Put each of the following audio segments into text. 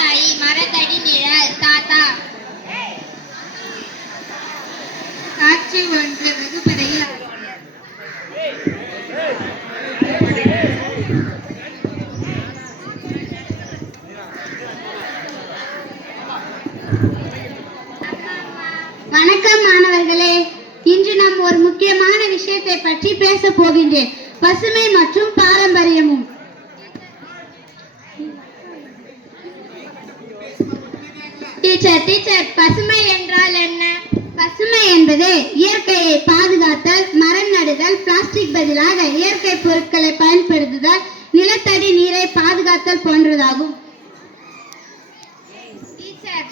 விவசாயி, மரத்தடி நிழல். தாத்தா. காட்சி 1. வகுப்பறையில் வணக்கம் மாணவர்களே. இன்று நாம் ஒரு முக்கியமான விஷயத்தை பற்றி பேச போகின்றேன். பசுமை மற்றும் பாரம்பரியமும். டீச்சர், பசுமை என்றால் என்ன? பசுமை என்பது இயற்கையை பாதுகாத்தல், மரம் நடுதல், பிளாஸ்டிக் பதிலாக இயற்கை பொருட்களை பயன்படுத்துதல், நிலத்தடி நீரை பாதுகாத்தல் போன்றதாகும்.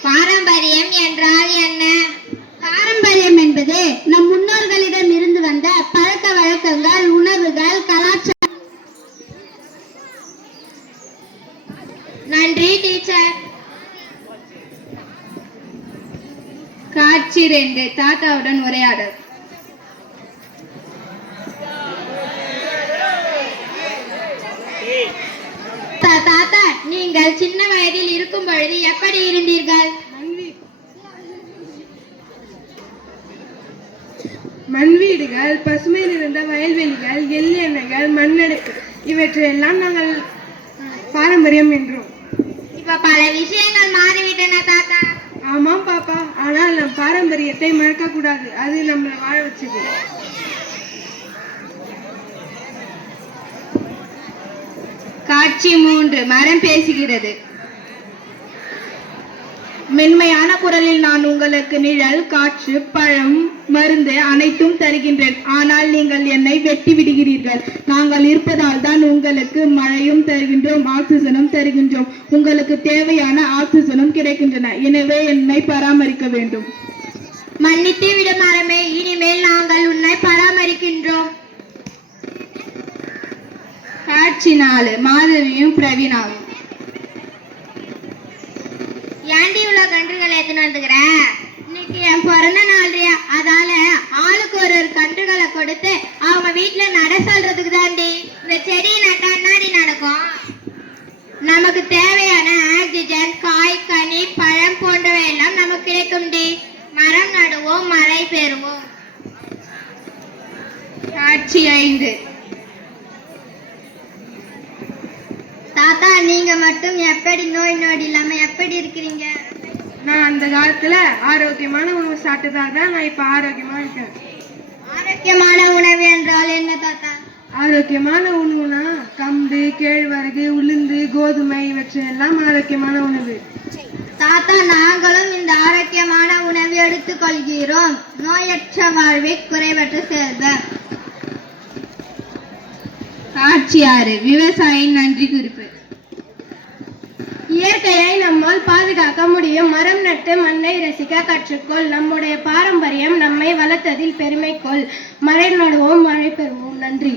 பாரம்பரியம் என்றால் என்ன? பாரம்பரியம் என்பது நம் முன்னோர்களிடம் இருந்து வந்த பழக்க வழக்கங்கள், உணவுகள், கலாச்சாரம். நன்றி டீச்சர். காட்சி 2. தாத்தாவுடன் உரையாடல். தாத்தா, நீங்கள் சின்ன வயதில் இருக்கும் பொழுது எப்படி இருந்தீர்கள்? மண் வீடுகள், பசுமை நிறைந்த வயல்வெளிகள், எள் எண்ணெய்கள், மண்ணடுக்கு இவற்றையெல்லாம் நாங்கள் பாரம்பரியம் என்றோம். இப்ப பல விஷயங்கள் மாறிவிட்டன தாத்தா. ஆமாம் பாப்பா, ஆனால் நம் பாரம்பரியத்தை மறக்க கூடாது. அது நம்மளை வாழ வச்சது. காட்சி 3. மரம் பேசுகிறது. மென்மையான குரலில் நான் உங்களுக்கு நிழல், காற்று, பழம், மருந்து அனைத்தும் தருகின்றேன். ஆனால் நீங்கள் என்னை வெட்டி விடுகிறீர்கள். நாங்கள் இருப்பதால் தான் உங்களுக்கு மழையும் தருகின்றோம், ஆக்சிஜனும் தருகின்றோம். உங்களுக்கு தேவையான ஆக்சிஜனும் கிடைக்கின்றன. எனவே என்னை பராமரிக்க வேண்டும். மன்னித்து விட மரமே, இனிமேல் நாங்கள் உன்னை பராமரிக்கின்றோம். காட்சி 4. மாதவியும் பிரவீனாவும். ஏண்டி உள்ள கன்றுகளை எடுத்துன்னு வந்துக்கிற? இன்னைக்கு என் பிறந்த நாள்றியா, அதால ஆளுக்கு ஒரு கன்றுகளை கொடுத்து அவங்க வீட்டுல நட சொல்றதுக்கு தாண்டி. இந்த செடி நட்டா என்னாடி நடக்கும்? நமக்கு தேவையான ஆக்சிஜன், காய், கனி, பழம் போன்றவை எல்லாம் நமக்கு கிடைக்கும் டி. மரம் நடுவோம், மழை பெறுவோம். காட்சி 5. தாத்தா, நீங்க மட்டும் எப்படி நோய் நொடி இல்லாம எப்படி இருக்கிறீங்க? நான் அந்த காலத்துல ஆரோக்கியமான உணவு சாப்பிட்டதால தான் நான் இப்ப ஆரோக்கியமா இருக்கேன். ஆரோக்கியமான உணவு என்றால் என்ன தாத்தா? ஆரோக்கியமான உணவுனா கம்பு, கேழ்வரகு, உளுந்து, கோதுமை இவற்றையெல்லாம் ஆரோக்கியமான உணவு. தாத்தா, நாங்களும் இந்த ஆரோக்கியமான உணவு எடுத்துக் கொள்கிறோம். நோயற்ற வாழ்வே குறைவற்ற செல்வ. காட்சி 6. விவசாயியின் நன்றி குறிப்பு. இயற்கையை நம்மால் பாதுகாக்க முடியும். மரம் நட்டு மண்ணை ரசிக்க கற்றுக்கொள். நம்முடைய பாரம்பரியம் நம்மை வளர்த்ததில் பெருமை கொள். மரம் நடுவோம், மழை பெறுவோம். நன்றி.